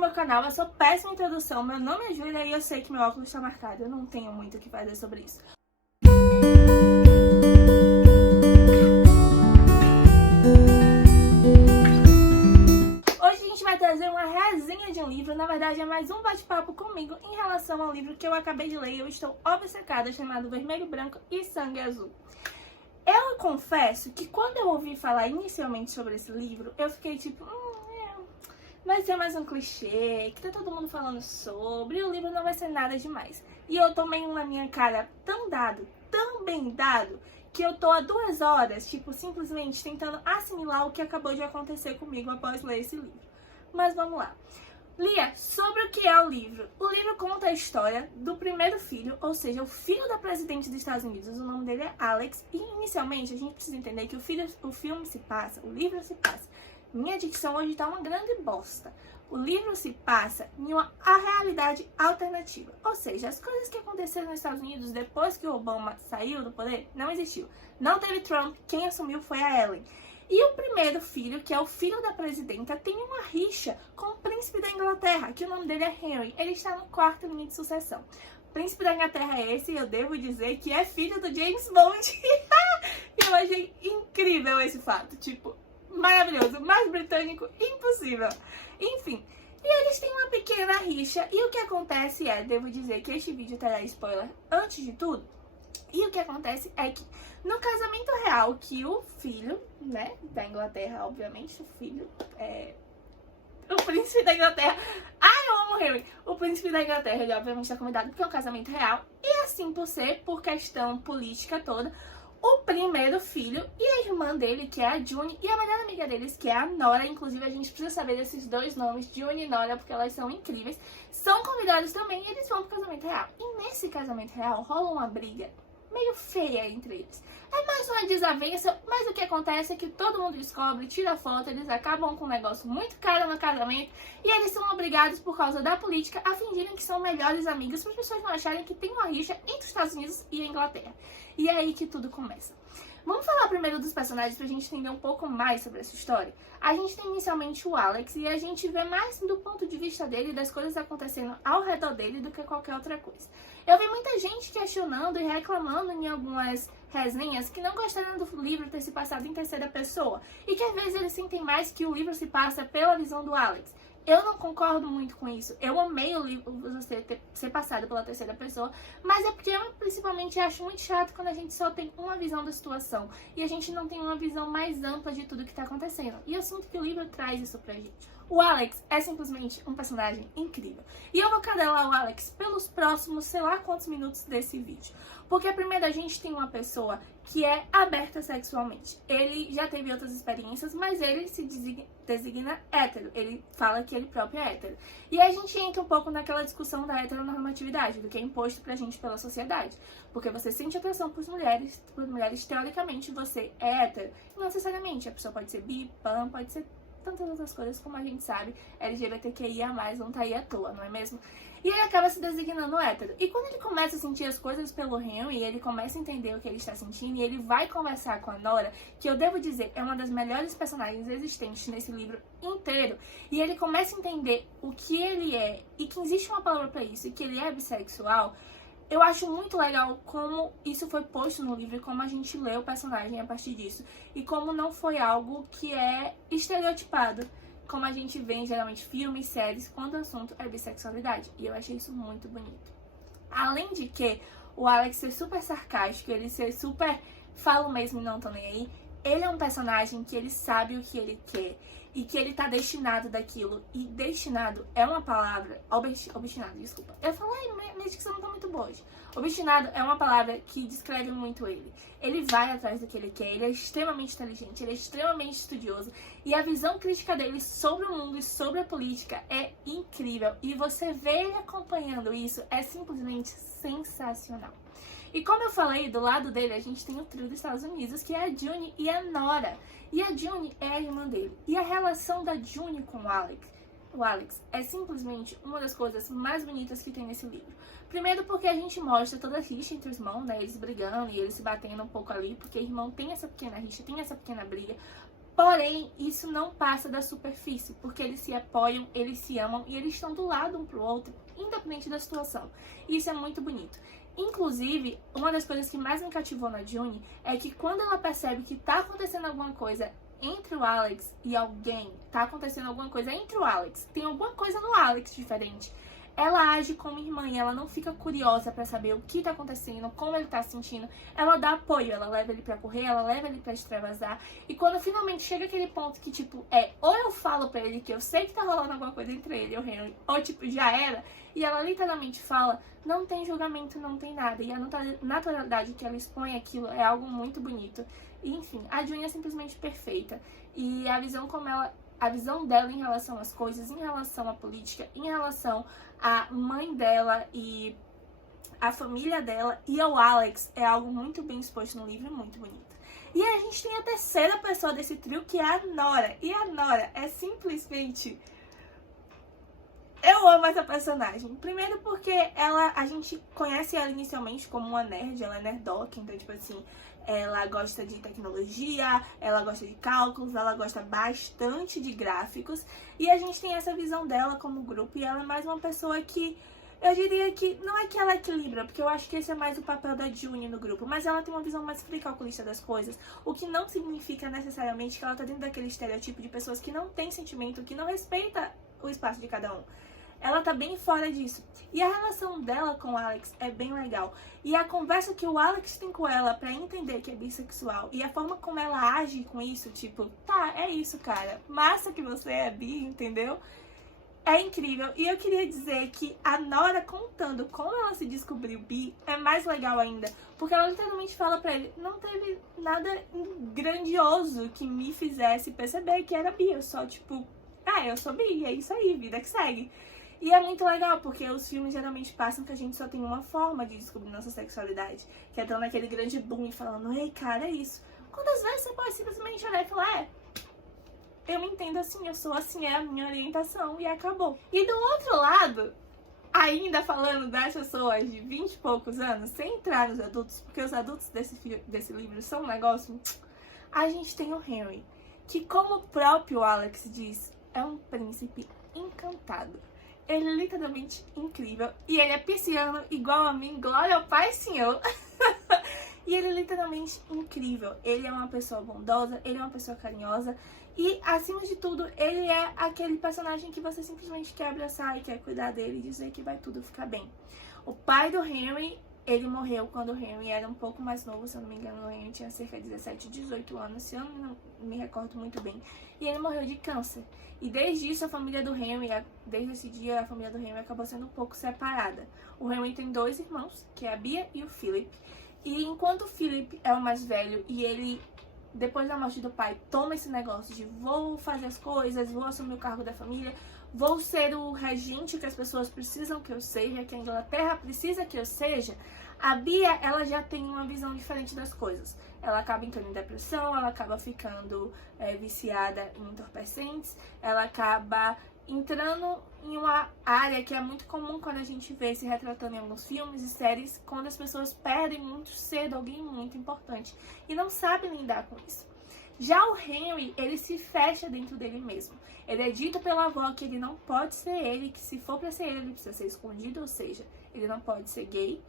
meu canal, eu sou péssima em introdução, meu nome é Júlia e eu sei que meu óculos está marcado, eu não tenho muito o que fazer sobre isso. Hoje a gente vai trazer uma resenha de um livro, na verdade é mais um bate-papo comigo em relação ao livro que eu acabei de ler e eu estou obcecada, chamado Vermelho, Branco e Sangue Azul. Eu confesso que quando eu ouvi falar inicialmente sobre esse livro, eu fiquei tipo, vai ser mais um clichê, que tá todo mundo falando sobre, e o livro não vai ser nada demais. E eu tomei um na minha cara tão bem dado, que eu tô há 2 horas, tipo, simplesmente tentando assimilar o que acabou de acontecer comigo após ler esse livro. Mas vamos lá. Lia, sobre o que é o livro? O livro conta a história do primeiro filho, ou seja, o filho da presidente dos Estados Unidos. O nome dele é Alex. E inicialmente a gente precisa entender que o livro se passa. Minha dicção hoje tá uma grande bosta. O livro se passa em a realidade alternativa. Ou seja, as coisas que aconteceram nos Estados Unidos depois que o Obama saiu do poder não existiu. Não teve Trump, quem assumiu foi a Ellen. E o primeiro filho, que é o filho da presidenta, tem uma rixa com o príncipe da Inglaterra, que o nome dele é Henry. Ele está no 4º linha de sucessão. O príncipe da Inglaterra é esse, e eu devo dizer que é filho do James Bond. Eu achei incrível esse fato, tipo, maravilhoso, mais britânico impossível. Enfim, e eles têm uma pequena rixa, e o que acontece é, devo dizer que este vídeo terá spoiler antes de tudo. E o que acontece é que no casamento real, que o filho, né, da Inglaterra, obviamente, o filho o príncipe da Inglaterra. Ai, eu amo Harry! O príncipe da Inglaterra, ele obviamente está convidado porque é um casamento real. E assim por questão política toda, o primeiro filho e a irmã dele, que é a June, e a melhor amiga deles, que é a Nora, inclusive a gente precisa saber desses dois nomes, June e Nora, porque elas são incríveis, são convidados também e eles vão pro casamento real. E nesse casamento real rola uma briga meio feia entre eles. É mais uma desavença, mas o que acontece é que todo mundo descobre, tira foto, eles acabam com um negócio muito caro no casamento e eles são obrigados, por causa da política, a fingirem que são melhores amigos para as pessoas não acharem que tem uma rixa entre os Estados Unidos e a Inglaterra. E é aí que tudo começa. Vamos falar primeiro dos personagens pra gente entender um pouco mais sobre essa história? A gente tem inicialmente o Alex e a gente vê mais do ponto de vista dele, das coisas acontecendo ao redor dele do que qualquer outra coisa. Eu vi muita gente questionando e reclamando em algumas resenhas que não gostaram do livro ter se passado em terceira pessoa e que às vezes eles sentem mais que o livro se passa pela visão do Alex. Eu não concordo muito com isso. Eu amei o livro ser passado pela terceira pessoa, mas é porque eu principalmente acho muito chato quando a gente só tem uma visão da situação e a gente não tem uma visão mais ampla de tudo que tá acontecendo. E eu sinto que o livro traz isso pra gente. O Alex é simplesmente um personagem incrível. E eu vou cadelar o Alex pelos próximos, sei lá quantos minutos desse vídeo. Porque primeiro a gente tem uma pessoa que é aberta sexualmente. Ele já teve outras experiências, mas ele se designa hétero. Ele fala que ele próprio é hétero. E a gente entra um pouco naquela discussão da heteronormatividade, do que é imposto pra gente pela sociedade. Porque você sente atração por mulheres, teoricamente você é hétero. Não necessariamente, a pessoa pode ser bi, pan, pode ser tantas outras coisas, como a gente sabe, LGBTQIA+, não tá aí à toa, não é mesmo? E ele acaba se designando hétero. E quando ele começa a sentir as coisas pelo Henry, ele começa a entender o que ele está sentindo, e ele vai conversar com a Nora, que eu devo dizer, é uma das melhores personagens existentes nesse livro inteiro, e ele começa a entender o que ele é, e que existe uma palavra pra isso, e que ele é bissexual. Eu acho muito legal como isso foi posto no livro e como a gente lê o personagem a partir disso. E como não foi algo que é estereotipado, como a gente vê em geralmente filmes, séries, quando o assunto é bissexualidade. E eu achei isso muito bonito. Além de que o Alex ser super sarcástico, ele ser super falo mesmo e não tô nem aí, ele é um personagem que ele sabe o que ele quer e que ele tá destinado daquilo. E destinado é uma palavra... Obstinado, desculpa. Eu falei, minha dicção não tá muito boa hoje. Obstinado é uma palavra que descreve muito ele. Ele vai atrás do que ele quer, ele é extremamente inteligente, ele é extremamente estudioso. E a visão crítica dele sobre o mundo e sobre a política é incrível. E você ver ele acompanhando isso é simplesmente sensacional. E como eu falei, do lado dele a gente tem o trio dos Estados Unidos, que é a June e a Nora. E a June é a irmã dele. E a relação da June com o Alex é simplesmente uma das coisas mais bonitas que tem nesse livro. Primeiro porque a gente mostra toda a rixa entre os irmãos, né? Eles brigando e eles se batendo um pouco ali, porque o irmão tem essa pequena rixa, tem essa pequena briga. Porém, isso não passa da superfície, porque eles se apoiam, eles se amam e eles estão do lado um pro outro, independente da situação. Isso é muito bonito. Inclusive, uma das coisas que mais me cativou na June é que quando ela percebe que tá acontecendo alguma coisa entre o Alex e alguém, tá acontecendo alguma coisa entre o Alex, tem alguma coisa no Alex diferente, ela age como irmã e ela não fica curiosa pra saber o que tá acontecendo, como ele tá se sentindo. Ela dá apoio, ela leva ele pra correr, ela leva ele pra extravasar. E quando finalmente chega aquele ponto que, tipo, ou eu falo pra ele que eu sei que tá rolando alguma coisa entre ele e o Henry, ou, tipo, já era, e ela literalmente fala, não tem julgamento, não tem nada. E a naturalidade que ela expõe aquilo é algo muito bonito. E, enfim, a June é simplesmente perfeita. E a visão dela em relação às coisas, em relação à política, em relação à mãe dela e à família dela e ao Alex é algo muito bem exposto no livro e muito bonito. E a gente tem a terceira pessoa desse trio, que é a Nora. E a Nora é simplesmente... Eu amo essa personagem. Primeiro porque a gente conhece ela inicialmente como uma nerd, ela é nerdoca, então, tipo assim, ela gosta de tecnologia, ela gosta de cálculos, ela gosta bastante de gráficos. E a gente tem essa visão dela como grupo, e ela é mais uma pessoa que, eu diria que, não é que ela equilibra, porque eu acho que esse é mais o papel da June no grupo, mas ela tem uma visão mais fria e calculista das coisas, o que não significa necessariamente que ela tá dentro daquele estereotipo de pessoas que não têm sentimento, que não respeita o espaço de cada um. Ela tá bem fora disso. E a relação dela com o Alex é bem legal. E a conversa que o Alex tem com ela pra entender que é bissexual e a forma como ela age com isso, tipo, tá, é isso, cara. Massa que você é bi, entendeu? É incrível. E eu queria dizer que a Nora contando como ela se descobriu bi é mais legal ainda. Porque ela literalmente fala pra ele, não teve nada grandioso que me fizesse perceber que era bi. Eu só, tipo, eu sou bi, é isso aí, vida que segue. E é muito legal, porque os filmes geralmente passam que a gente só tem uma forma de descobrir nossa sexualidade, que é dando aquele grande boom e falando, ei, cara, é isso. Quantas vezes você pode simplesmente olhar e falar, eu me entendo assim, eu sou assim, é a minha orientação, e acabou. E do outro lado, ainda falando das pessoas de 20 e poucos anos, sem entrar nos adultos, porque os adultos desse livro são um negócio, a gente tem o Henry, que como o próprio Alex diz, é um príncipe encantado. Ele é literalmente incrível. E ele é pisciano igual a mim. Glória ao Pai, Senhor. E ele é literalmente incrível. Ele é uma pessoa bondosa. Ele é uma pessoa carinhosa. E, acima de tudo, ele é aquele personagem que você simplesmente quer abraçar e quer cuidar dele e dizer que vai tudo ficar bem. O pai do Henry, ele morreu quando o Henry era um pouco mais novo. Se eu não me engano, o Henry tinha cerca de 17, 18 anos. Se eu não me recordo muito bem. E ele morreu de câncer. E desde isso, a família do Henry, desde esse dia, a família do Henry acabou sendo um pouco separada. O Henry tem 2 irmãos, que é a Bia e o Philip. E enquanto o Philip é o mais velho e ele, depois da morte do pai, toma esse negócio de vou fazer as coisas, vou assumir o cargo da família, vou ser o regente que as pessoas precisam que eu seja, que a Inglaterra precisa que eu seja, a Bia, ela já tem uma visão diferente das coisas. Ela acaba entrando em depressão, ela acaba ficando viciada em entorpecentes, ela acaba entrando em uma área que é muito comum quando a gente vê se retratando em alguns filmes e séries, quando as pessoas perdem muito cedo alguém muito importante e não sabem lidar com isso. Já o Henry, ele se fecha dentro dele mesmo. Ele é dito pela avó que ele não pode ser ele, que se for pra ser ele precisa ser escondido, ou seja, ele não pode ser gay.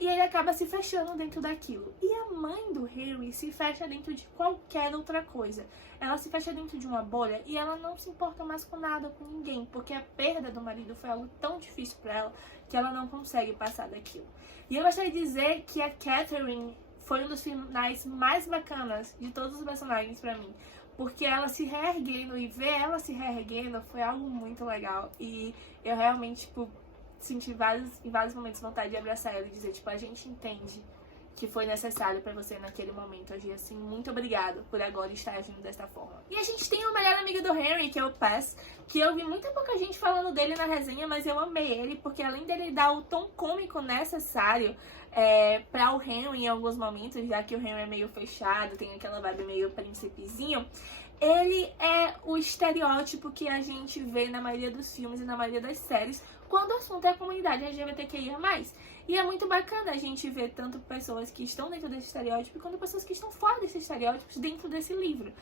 E ele acaba se fechando dentro daquilo. E a mãe do Henry se fecha dentro de qualquer outra coisa. Ela se fecha dentro de uma bolha e ela não se importa mais com nada, com ninguém. Porque a perda do marido foi algo tão difícil pra ela que ela não consegue passar daquilo. E eu gostaria de dizer que a Catherine foi um dos finais mais bacanas de todos os personagens pra mim. Porque ela se reerguendo e ver ela se reerguendo foi algo muito legal. E eu realmente, tipo, senti em vários momentos vontade de abraçar ela e dizer, tipo, a gente entende que foi necessário pra você naquele momento agir assim. Muito obrigado por agora estar agindo desta forma. E a gente tem o melhor amigo do Henry, que é o Pass, que eu vi muita pouca gente falando dele na resenha, mas eu amei ele, porque além dele dar o tom cômico necessário pra o Henry em alguns momentos, já que o Henry é meio fechado, tem aquela vibe meio príncipezinho, ele é o estereótipo que a gente vê na maioria dos filmes e na maioria das séries quando o assunto é a comunidade LGBTQIA+. E é muito bacana a gente ver tanto pessoas que estão dentro desse estereótipo quanto pessoas que estão fora desses estereótipos dentro desse livro.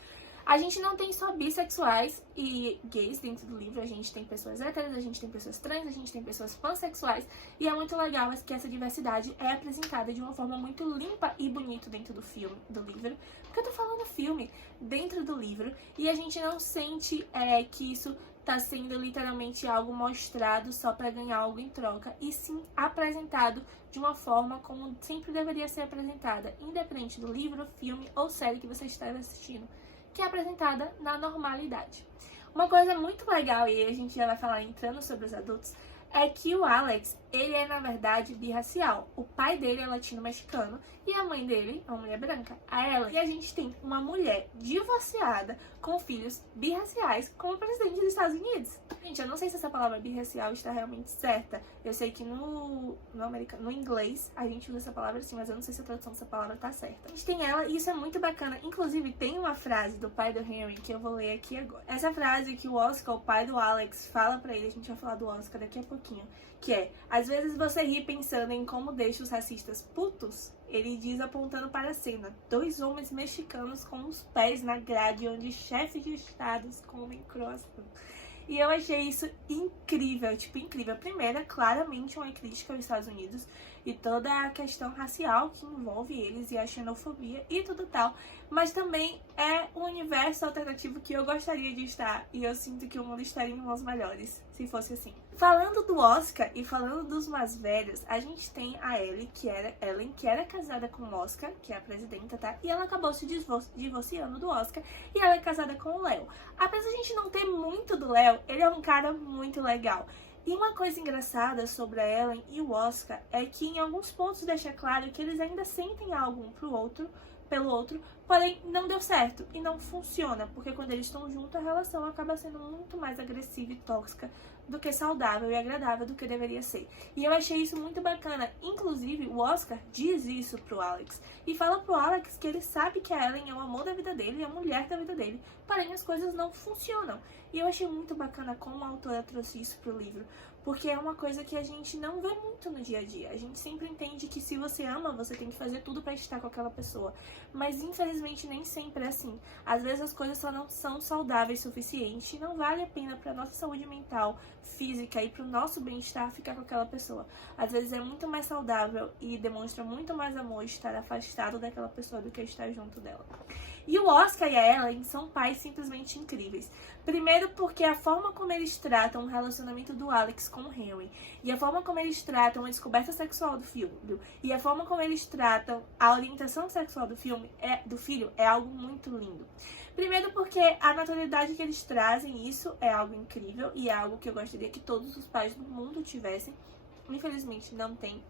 A gente não tem só bissexuais e gays dentro do livro, a gente tem pessoas héteras, a gente tem pessoas trans, a gente tem pessoas pansexuais, e é muito legal que essa diversidade é apresentada de uma forma muito limpa e bonita dentro do filme, do livro, porque eu tô falando filme dentro do livro, e a gente não sente que isso tá sendo literalmente algo mostrado só para ganhar algo em troca, e sim apresentado de uma forma como sempre deveria ser apresentada, independente do livro, filme ou série que você esteja assistindo, que é apresentada na normalidade. Uma coisa muito legal, e a gente já vai falar entrando sobre os adultos, é que o Alex, ele é na verdade birracial. O pai dele é latino-mexicano e a mãe dele é uma mulher branca, a Ellen. E a gente tem uma mulher divorciada com filhos birraciais como presidente dos Estados Unidos. Gente, eu não sei se essa palavra birracial está realmente certa. Eu sei que no inglês a gente usa essa palavra assim, mas eu não sei se a tradução dessa palavra tá certa. A gente tem ela e isso é muito bacana. Inclusive, tem uma frase do pai do Henry que eu vou ler aqui agora. Essa frase que o Oscar, o pai do Alex, fala pra ele, a gente vai falar do Oscar daqui a pouquinho, que é: às vezes você ri pensando em como deixa os racistas putos. Ele diz apontando para a cena: 2 homens mexicanos com os pés na grade onde chefes de estados comem croissant. E eu achei isso incrível, tipo, incrível. Primeiro, é claramente uma crítica aos Estados Unidos e toda a questão racial que envolve eles e a xenofobia e tudo tal. Mas também é um universo alternativo que eu gostaria de estar, e eu sinto que o mundo estaria em mãos melhores se fosse assim. Falando do Oscar e falando dos mais velhos, a gente tem a Ellen, que era casada com o Oscar, que é a presidenta, tá? E ela acabou se divorciando do Oscar, e ela é casada com o Léo. Apesar de a gente não ter muito do Léo, ele é um cara muito legal. E uma coisa engraçada sobre a Ellen e o Oscar é que em alguns pontos deixa claro que eles ainda sentem algo um pelo outro, porém não deu certo e não funciona, porque quando eles estão juntos a relação acaba sendo muito mais agressiva e tóxica do que saudável e agradável do que deveria ser. E eu achei isso muito bacana. Inclusive, o Oscar diz isso pro Alex e fala pro Alex que ele sabe que a Ellen é o amor da vida dele e a mulher da vida dele, porém as coisas não funcionam. E eu achei muito bacana como a autora trouxe isso pro livro, porque é uma coisa que a gente não vê muito no dia a dia. A gente sempre entende que se você ama, você tem que fazer tudo pra estar com aquela pessoa. Mas infelizmente nem sempre é assim. Às vezes as coisas só não são saudáveis o suficiente e não vale a pena pra nossa saúde mental, física e pro nosso bem-estar ficar com aquela pessoa. Às vezes é muito mais saudável e demonstra muito mais amor estar afastado daquela pessoa do que estar junto dela. E o Oscar e a Ellen são pais simplesmente incríveis. Primeiro porque a forma como eles tratam o relacionamento do Alex com o Henry, e a forma como eles tratam a descoberta sexual do filho, e a forma como eles tratam a orientação sexual do filho é algo muito lindo. Primeiro porque a naturalidade que eles trazem, isso é algo incrível e é algo que eu gostaria que todos os pais do mundo tivessem. Infelizmente não tem.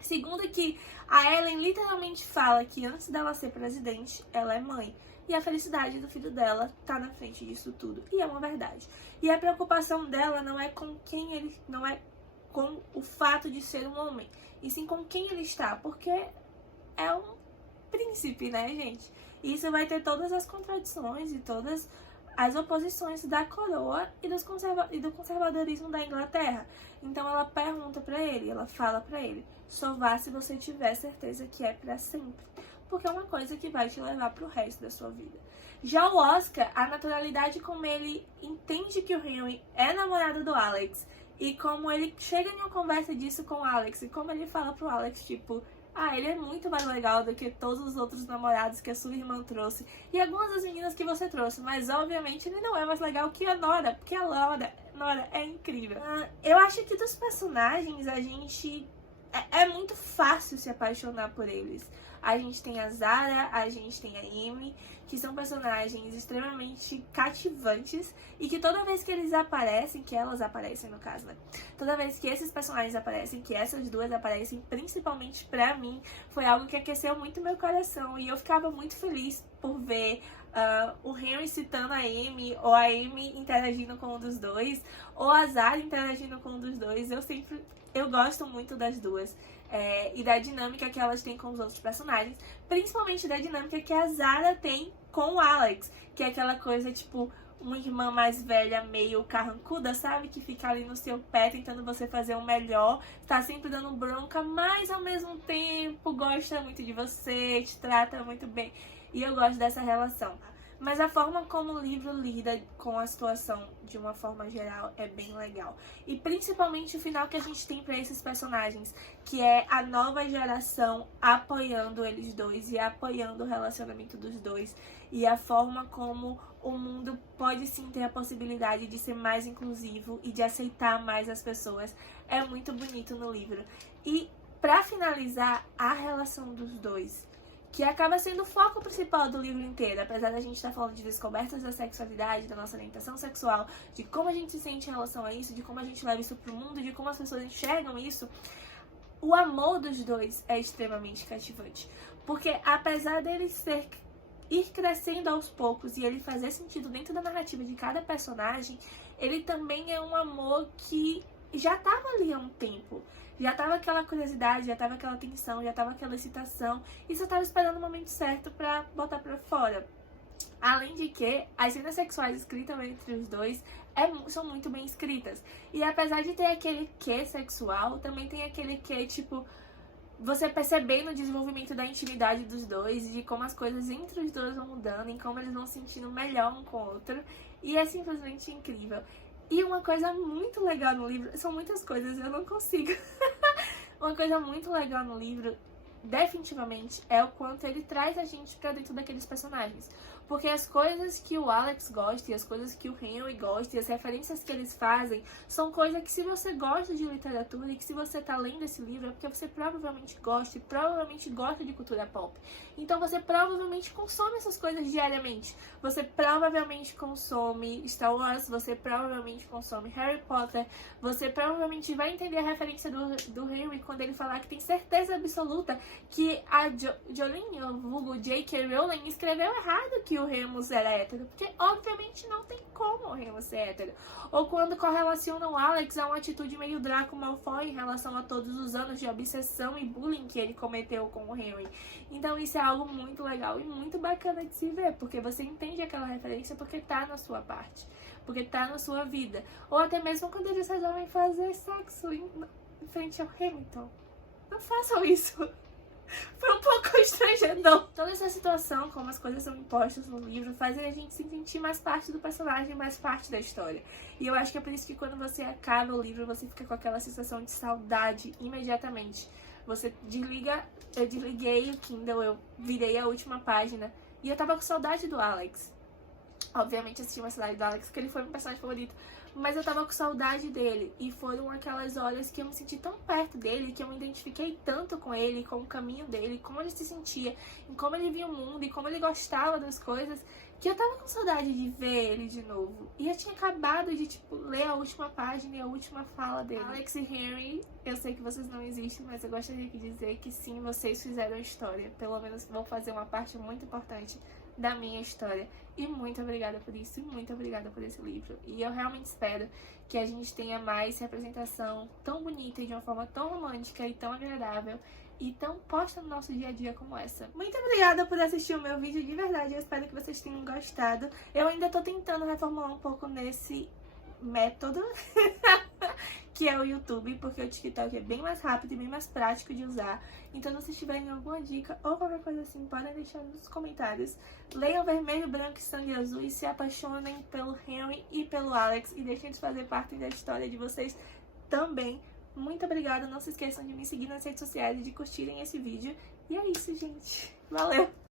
Segundo que a Ellen literalmente fala que antes dela ser presidente, ela é mãe. E a felicidade do filho dela tá na frente disso tudo. E é uma verdade. E a preocupação dela não é com quem ele... não é com o fato de ser um homem, e sim com quem ele está. Porque é um príncipe, né, gente? E isso vai ter todas as contradições e todas as oposições da coroa e do conservadorismo da Inglaterra. Então ela pergunta pra ele, ela fala pra ele: só vá se você tiver certeza que é pra sempre, porque é uma coisa que vai te levar pro resto da sua vida. Já o Oscar, a naturalidade como ele entende que o Henry é namorado do Alex, e como ele chega em uma conversa disso com o Alex, e como ele fala pro Alex, tipo... ele é muito mais legal do que todos os outros namorados que a sua irmã trouxe e algumas das meninas que você trouxe, mas obviamente ele não é mais legal que a Nora, porque a Nora é incrível. Eu acho que dos personagens a gente... É muito fácil se apaixonar por eles. A gente tem a Zara, a gente tem a Amy, que são personagens extremamente cativantes e que toda vez que eles aparecem, que elas aparecem no caso, né? Toda vez que esses personagens aparecem, que essas duas aparecem, principalmente pra mim, foi algo que aqueceu muito meu coração e eu ficava muito feliz por ver o Henry citando a Amy, ou a Amy interagindo com um dos dois, ou a Zara interagindo com um dos dois. Eu gosto muito das duas. E da dinâmica que elas têm com os outros personagens, principalmente da dinâmica que a Zara tem com o Alex, que é aquela coisa tipo uma irmã mais velha meio carrancuda, sabe? Que fica ali no seu pé tentando você fazer o melhor, tá sempre dando bronca, mas ao mesmo tempo gosta muito de você, te trata muito bem. E eu gosto dessa relação. mas a forma como o livro lida com a situação de uma forma geral é bem legal. E principalmente o final que a gente tem pra esses personagens, que é a nova geração apoiando eles dois e apoiando o relacionamento dos dois, e a forma como o mundo pode sim ter a possibilidade de ser mais inclusivo e de aceitar mais as pessoas. É muito bonito no livro. E pra finalizar, a relação dos dois, que acaba sendo o foco principal do livro inteiro, apesar da gente estar falando de descobertas da sexualidade, da nossa orientação sexual, de como a gente se sente em relação a isso, de como a gente leva isso pro mundo, de como as pessoas enxergam isso. O amor dos dois é extremamente cativante, porque apesar deles ir crescendo aos poucos e ele fazer sentido dentro da narrativa de cada personagem, ele também é um amor que já estava ali há um tempo. Já tava aquela curiosidade, já tava aquela tensão, já tava aquela excitação, e só tava esperando o momento certo pra botar pra fora. Além de que, as cenas sexuais escritas entre os dois são muito bem escritas. E apesar de ter aquele quê sexual, também tem aquele quê, tipo, você percebendo o desenvolvimento da intimidade dos dois, de como as coisas entre os dois vão mudando, e como eles vão se sentindo melhor um com o outro. E é simplesmente incrível. E uma coisa muito legal no livro, são muitas coisas, eu não consigo. Uma coisa muito legal no livro, definitivamente, é o quanto ele traz a gente pra dentro daqueles personagens. Porque as coisas que o Alex gosta e as coisas que o Henry gosta e as referências que eles fazem são coisas que, se você gosta de literatura e que se você tá lendo esse livro, é porque você provavelmente gosta e provavelmente gosta de cultura pop. Então você provavelmente consome essas coisas diariamente. Você provavelmente consome Star Wars, você provavelmente consome Harry Potter, você provavelmente vai entender a referência do Henry quando ele falar que tem certeza absoluta que a Jolene, o vulgo J.K. Rowling, escreveu errado que o Remus era hétero, porque obviamente não tem como o Remus ser hétero. Ou quando correlacionam o Alex a uma atitude meio Draco Malfoy em relação a todos os anos de obsessão e bullying que ele cometeu com o Henry. Então isso é algo muito legal e muito bacana de se ver, porque você entende aquela referência porque tá na sua parte, porque tá na sua vida. Ou até mesmo quando eles resolvem fazer sexo em frente ao Hamilton. Não façam isso. Foi um pouco constrangedor. Toda essa situação, como as coisas são impostas no livro, fazem a gente se sentir mais parte do personagem, mais parte da história. E eu acho que é por isso que quando você acaba o livro, você fica com aquela sensação de saudade imediatamente. Você desliga, eu desliguei o Kindle, eu virei a última página e eu tava com saudade do Alex. Obviamente assisti uma cidade do Alex, porque ele foi meu personagem favorito. Mas eu tava com saudade dele. E foram aquelas horas que eu me senti tão perto dele, que eu me identifiquei tanto com ele, com o caminho dele, como ele se sentia, em como ele via o mundo e como ele gostava das coisas, que eu tava com saudade de ver ele de novo. E eu tinha acabado de, ler a última página e a última fala dele. Alex e Henry, eu sei que vocês não existem, mas eu gostaria de dizer que sim, vocês fizeram a história. Pelo menos vão fazer uma parte muito importante da minha história. E muito obrigada por isso, e muito obrigada por esse livro. E eu realmente espero que a gente tenha mais representação tão bonita e de uma forma tão romântica e tão agradável e tão posta no nosso dia a dia como essa. Muito obrigada por assistir o meu vídeo, de verdade, eu espero que vocês tenham gostado. Eu ainda tô tentando reformular um pouco nesse método que é o YouTube, porque o TikTok é bem mais rápido e bem mais prático de usar. Então, se tiverem alguma dica ou qualquer coisa assim, podem deixar nos comentários. Leiam Vermelho, Branco e Sangue Azul e se apaixonem pelo Henry e pelo Alex e deixem de fazer parte da história de vocês também. Muito obrigada, não se esqueçam de me seguir nas redes sociais e de curtirem esse vídeo. E é isso, gente. Valeu!